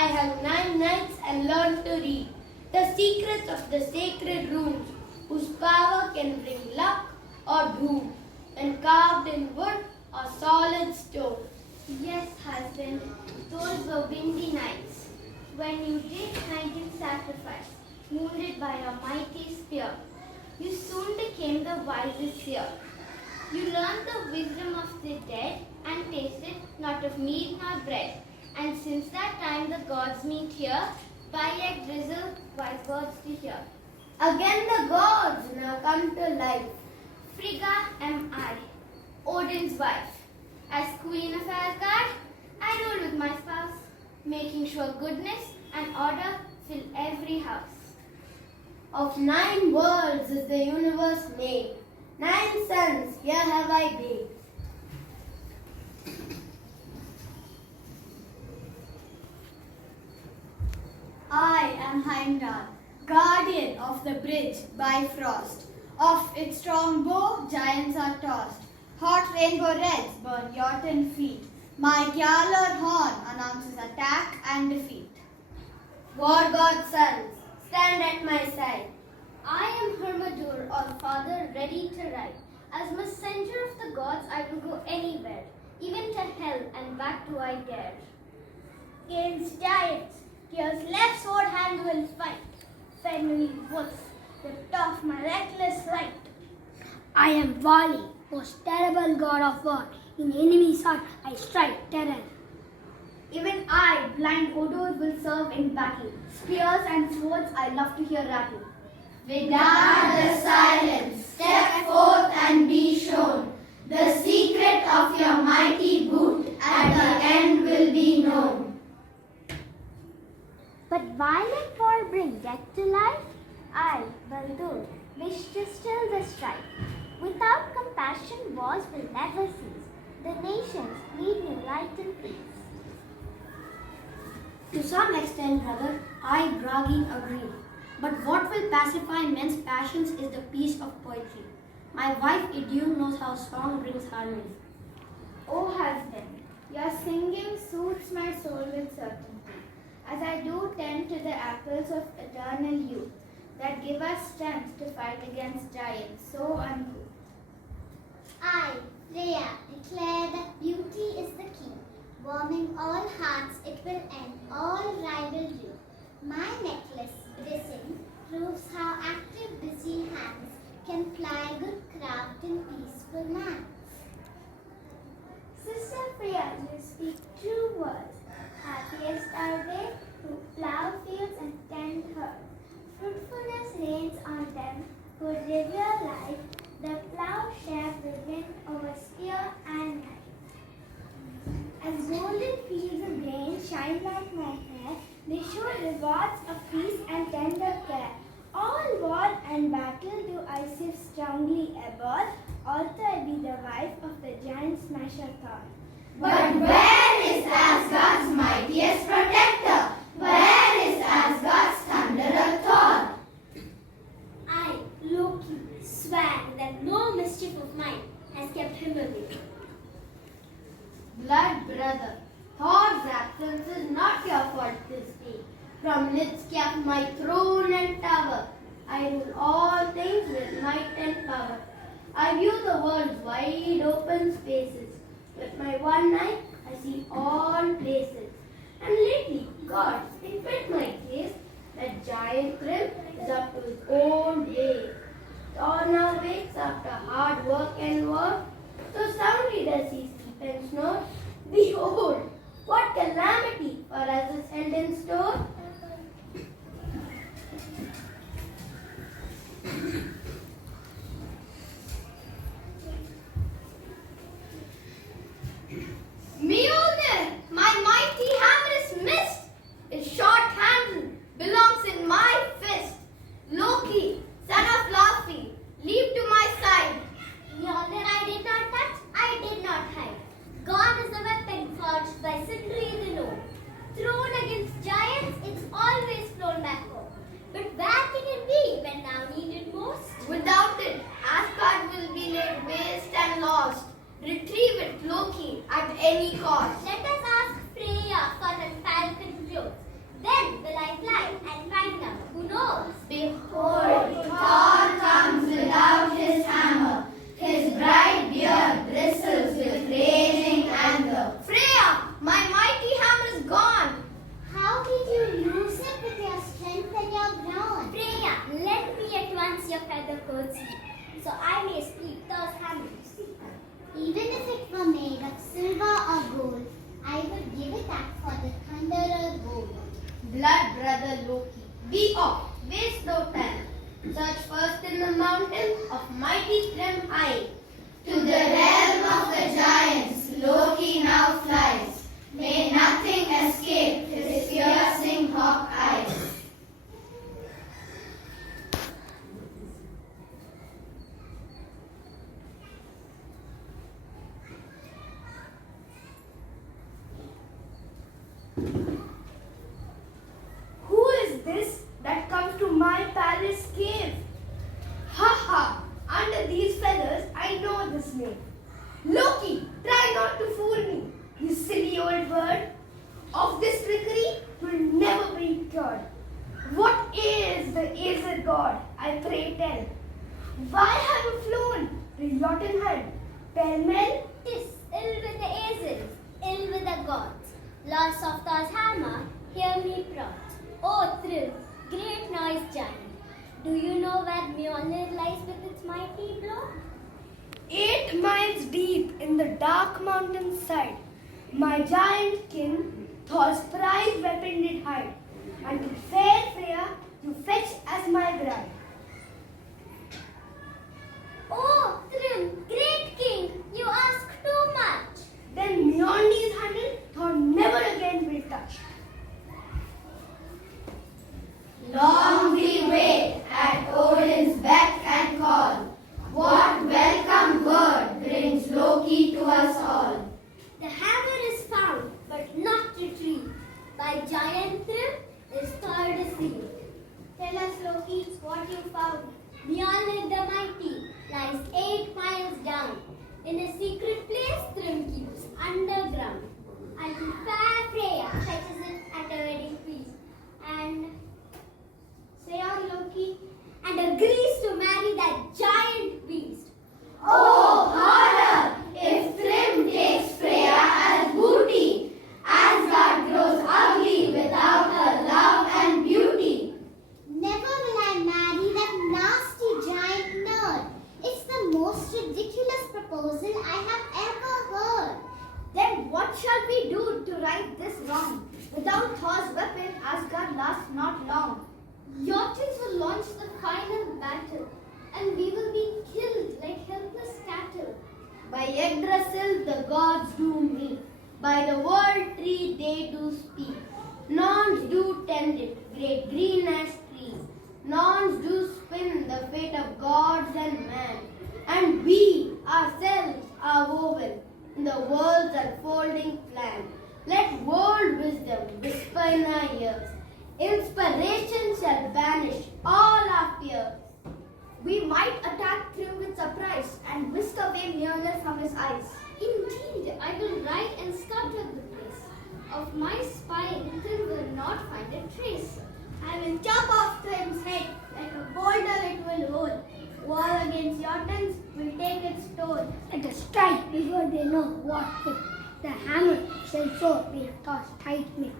I have 9 nights and learned to read the secrets of the sacred runes, whose power can bring luck or doom, when carved in wood or solid stone. Yes, husband, those were windy nights, when you did maiden sacrifice, wounded by a mighty spear. You soon became the wisest seer. You learned the wisdom of the dead and tasted not of meat nor bread. And since that time the gods meet here, by a drizzle wise words to hear. Again the gods now come to life. Frigga am I, Odin's wife. As queen of Asgard, I rule with my spouse, making sure goodness and order fill every house. Of 9 worlds is the universe made. 9 suns here have I bathed. I am Heimdall, guardian of the bridge by frost. Of its strong bow, giants are tossed. Hot rainbow reds burn Jotun feet. My Gjallar horn announces attack and defeat. War god sons, stand at my side. I am Hermadur, or father, ready to ride. As messenger of the gods, I will go anywhere, even to hell and back do I dare. Against giants, Tyr's left sword hand will fight. Fenrir wolves, ripped off my reckless right. I am Vali, most terrible god of war. In enemy's heart, I strike terror. Even I, blind Odor, will serve in battle. Spears and swords I love to hear rattle. Vedar the silence, step forth and be shown. The secret of your mighty boot at the end will be known. But violent war bring death to life? I, Baldur, wish to still the strife. Without compassion, wars will never cease. The nations need new light and peace. To some extent, brother, I, Bragin, agree. But what will pacify men's passions is the peace of poetry. My wife Idune knows how song brings harmony. O husband, your singing soothes my soul with certainty, as I do tend to the apples of eternal youth, that give us strength to fight against giants so uncouth. I, Freya, declare that beauty is the key. Warming all hearts, it will end all rivalry. My necklace, Brissing, proves how active busy hands can ply good craft in peaceful lands. Sister Freya, you speak true words. Happiest are they who plough fields and tend herds. Fruitfulness reigns on them who revere life. The plowshare will win over spear and knife. As golden fields of grain shine like my hair, they show rewards of peace and tender care. All war and battle do I sift strongly abhor, although I be the wife of the giant smasher Thor. But where is Asgard's mightiest protector? Where is Asgard's thunderer Thor? I, Loki, swear that no mischief of mine has kept him away. Blood brother, Thor's absence is not your fault this day. From Lidskjalf, my throne and tower, I rule all things with might and power. I view the world's wide open spaces. With my one eye, I see all places. And lately, God, it fit my case that giant Grim is up to his own way. Thor now wakes after hard work and war. So soundly does he sleep and snore. Behold, what calamity for us is held in store. Mjolnir, my mighty hammer is missed. Its short handle belongs in my fist. Loki, son of Laufey, leap to my side. Mjolnir I did not touch, I did not hide. Gone is the weapon forged by Sindri the Gnome. Thrown against giants, it's always flown back home. But where can it be when now needed most? Without it, Asgard will be laid waste and lost. Retrieve it, Loki, at any cost. Let us ask Freya for her falcon clothes. brother Loki. Be off, waste no time. Search first in the mountains of mighty Thrym high. To the realm of the giants, Loki now flies. May nothing escape his piercing hawk eyes. Who is this that comes to my palace cave? Ha ha! Under these feathers I know this name. Loki, try not to fool me, you silly old bird. Of this trickery will never be cured. What is the Aesir god, I pray tell? Why have you flown to Jotunheim, pell-mell? Tis ill with the Aesir, ill with the gods. Lost of Thor's hammer, hear me prompt. O Thrym, great noise giant, do you know where Mjolnir lies with its mighty blow? 8 miles deep in the dark mountain side, my giant kin Thor's prized weapon did hide, and to fair Freya to fetch as my bride. Oh, Thrym, great king, you ask too much. Then Mjolnir's handle Thor never again will touch. Long we wait at Odin's beck and call. What welcome word brings Loki to us all? The hammer is found, but not retrieved. By giant Thrym is Thor deceived. Tell us, Loki, what you found. Mjolnir the mighty lies 8 miles down. In a secret place Thrym keeps underground. Until fair Freya fetches it at a wedding feast. And say on, Loki, and agrees to marry that giant beast. Oh, horror! If Thrym takes Freya as booty, Asgard grows ugly without her love and beauty. Never will I marry that nasty giant nerd. It's the most ridiculous proposal I have ever heard. Then what shall we do to right this wrong? Without Thor's weapon, Asgard lasts not long. Jotuns will launch the final battle, and we will be killed like helpless cattle. By Yggdrasil the gods do meet, by the world tree they do speak. Nouns do tend it, great green as trees. Nouns do spin the fate of gods and man. And we ourselves are woven in the world's unfolding plan. Let world wisdom whisper in our ears. Inspiration shall banish all our fears. We might attack Thrym with surprise and whisk away Mjolnir from his eyes. Indeed, I will ride and scout out the place. Of my spine, Thrym will not find a trace. I will chop off Thrym's head like a boulder it will roll. War against Jotuns will take its toll. Let us strike before they know what hit. The hammer shall so be Thor's tight knit.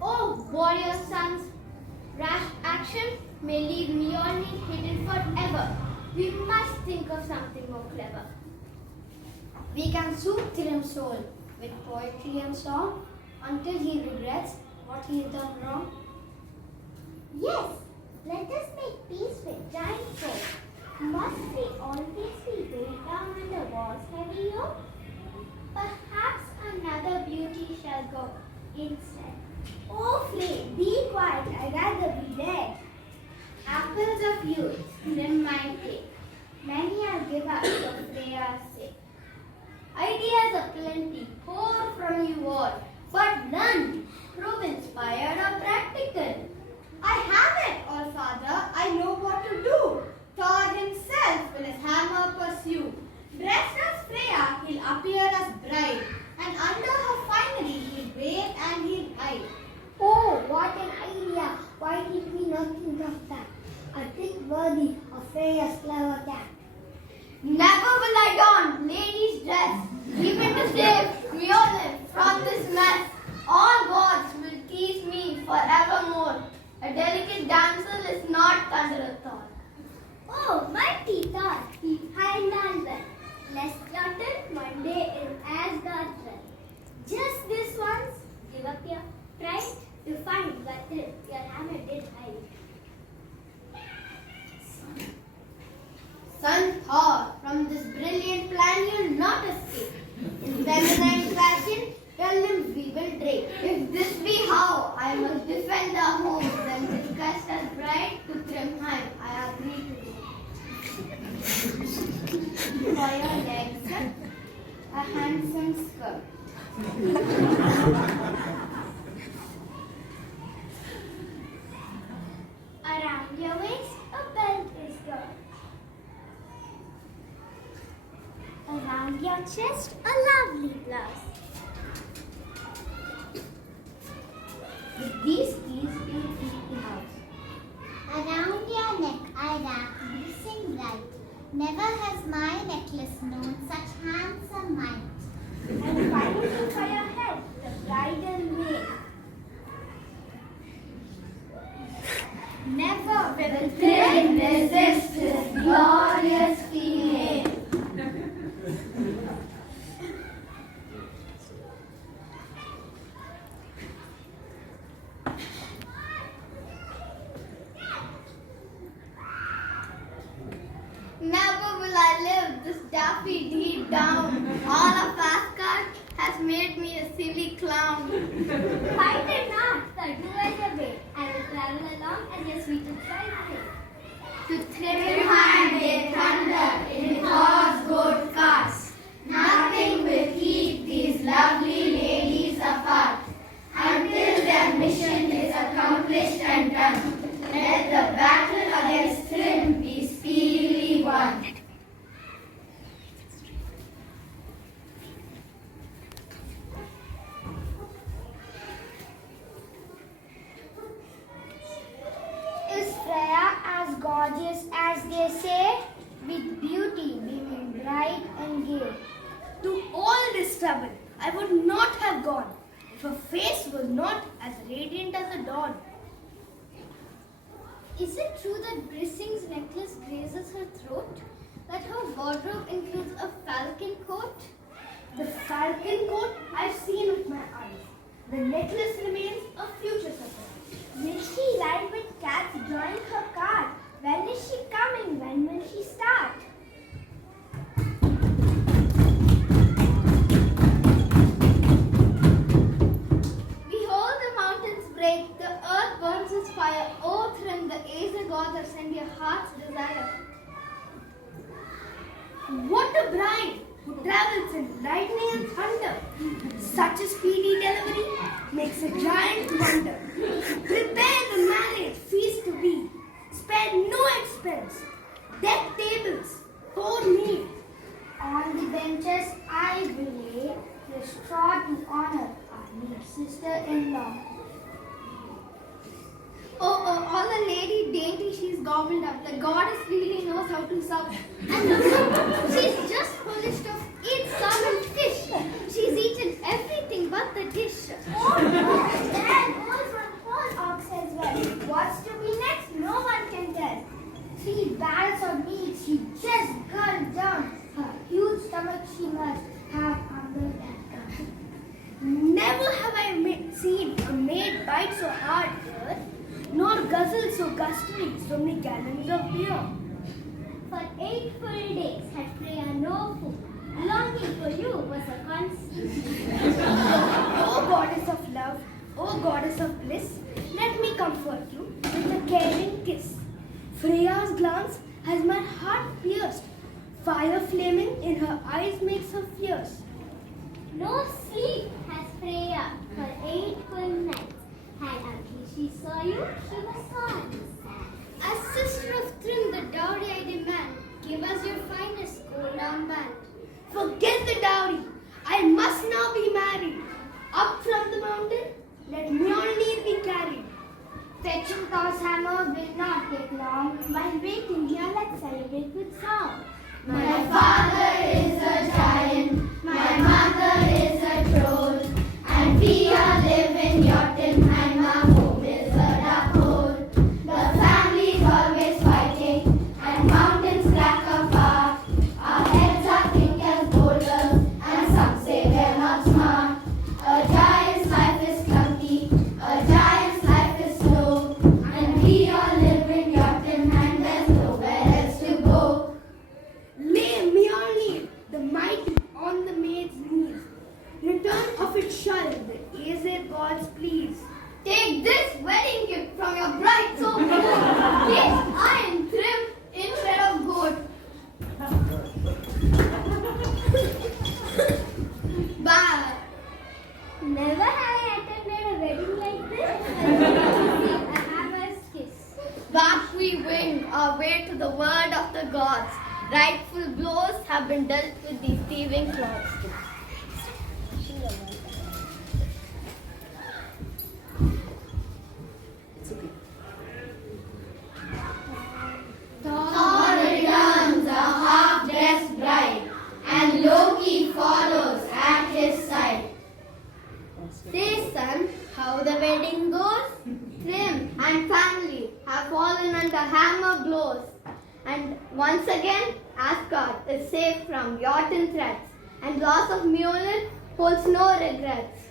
Oh, warrior sons, rash action may leave Mjolnir hidden forever. We must think of something more clever. We can soothe Thrym's soul with poetry and song until he regrets what he has done wrong. Yes, let us make peace with giant folk. Must we always be weighed down under war's heavy yoke? Perhaps another beauty shall go instead. Oh, Flame, be quiet. I'd rather be dead. Apples of youth, Thrym might take. Many I'll give up for Freya's sake. Ideas are plenty, pour from you all, but none prove inspired or practical. I have it, all father. I know what to do. Thor himself will his hammer pursue. Dressed as Freya, he'll appear as bride, and under her finery he'll bathe and he'll hide. Oh, what an idea! Why did we not think of that? A trick worthy of Freya's clever cat. Never will I don lady's dress, even to save Mjolnir from this mess. All gods will tease me forevermore. A delicate damsel is not under a thought. Oh, mighty Thor, keep high and well. Lest Jotun one day in Asgard dwell. Just this No, I must defend our home, then discuss as bride to Trimheim. I agree to it. For your legs, a handsome skirt. Around your waist, a belt is good. Around your chest, a lovely blouse. With these keys, you keep the house. Around your neck I wrap blissing bright. Never has my necklace known such handsome might. And finally for your head, the bridal veil. Never will thrill resist this glorious female. Never will I live this daffy deep down. All of Asgard has made me a silly clown. Fight it not, sir, do as you obey. I will travel along as your sweetest bride. To Trimheim they thunder in Thor's gold cars. Nothing will keep these lovely ladies apart until their mission is accomplished and done. Let the battle against Trim be speedily won. Is Freya as gorgeous as they say? With beauty beaming bright and gay. To all this trouble, I would not have gone if her face was not as radiant as the dawn. Is it true that Brissing's necklace grazes her throat? That her wardrobe includes a falcon coat? The falcon coat I've seen with my eyes. The necklace remains a future surprise. Will she ride with cats drawing her cart? When is she coming? When will she start? Behold the mountains break, the earth burns its fire. O Trim, the Aesir gods have sent your heart's desire. What a bride who travels in lightning and thunder. Such a speedy delivery makes a giant wonder. Prepare the marriage feast to be. Spare no expense. Deck tables, pour meat. On the benches I will lay the straw to honor our new sister-in-law. Oh, all the lady dainty she's gobbled up. The goddess really knows how to sup. And look, she's just polished off 8 salmon fish. She's eaten everything but the dish. Oh no, and old one ox as well. What's to be next? No one can tell. 3 barrels of meat she just gulped down. Her huge stomach she must have under that gun. Never have I seen a maid bite so hard here, nor guzzle so gustily so many gallons of beer. For 8 full days had Freya no food. Longing for you was a constant. O goddess of love, O goddess of bliss, let me comfort you with a caring kiss. Freya's glance has my heart pierced. Fire flaming in her eyes makes her fierce. No sleep has Freya for 8 full nights. Had until she saw you, she was gone. As sister of Trim, the dowry I demand. Give us your finest gold armband. Forget the dowry. I must now be married. Up from the mountain, let Mjolnir be carried. Fetching Thor's hammer will not take long. While waiting here, let's celebrate with song. My father is a giant, my mother is a troll, and we all live in Jotunheim, our home is a dark hole. The family's always fighting, and mountains crack apart. Our heads are thick as boulders, and some say we're not smart. A giant's life is clunky, a giant's life is slow, and we all live in Jotunheim, there's nowhere else to go. Lay Mjolnir, the mighty, on the maid's knees. Return of it shall the Aesir gods please. I attended a wedding like this? A hammer's kiss. Back we wing our way to the word of the gods. Rightful blows have been dealt with these thieving claws. Thor returns a half-dressed bride, and Loki follows at his side. Say, son, how the wedding goes? Trim and family have fallen under hammer blows. And once again, Asgard is safe from Jotun threats, and loss of Mjolnir holds no regrets.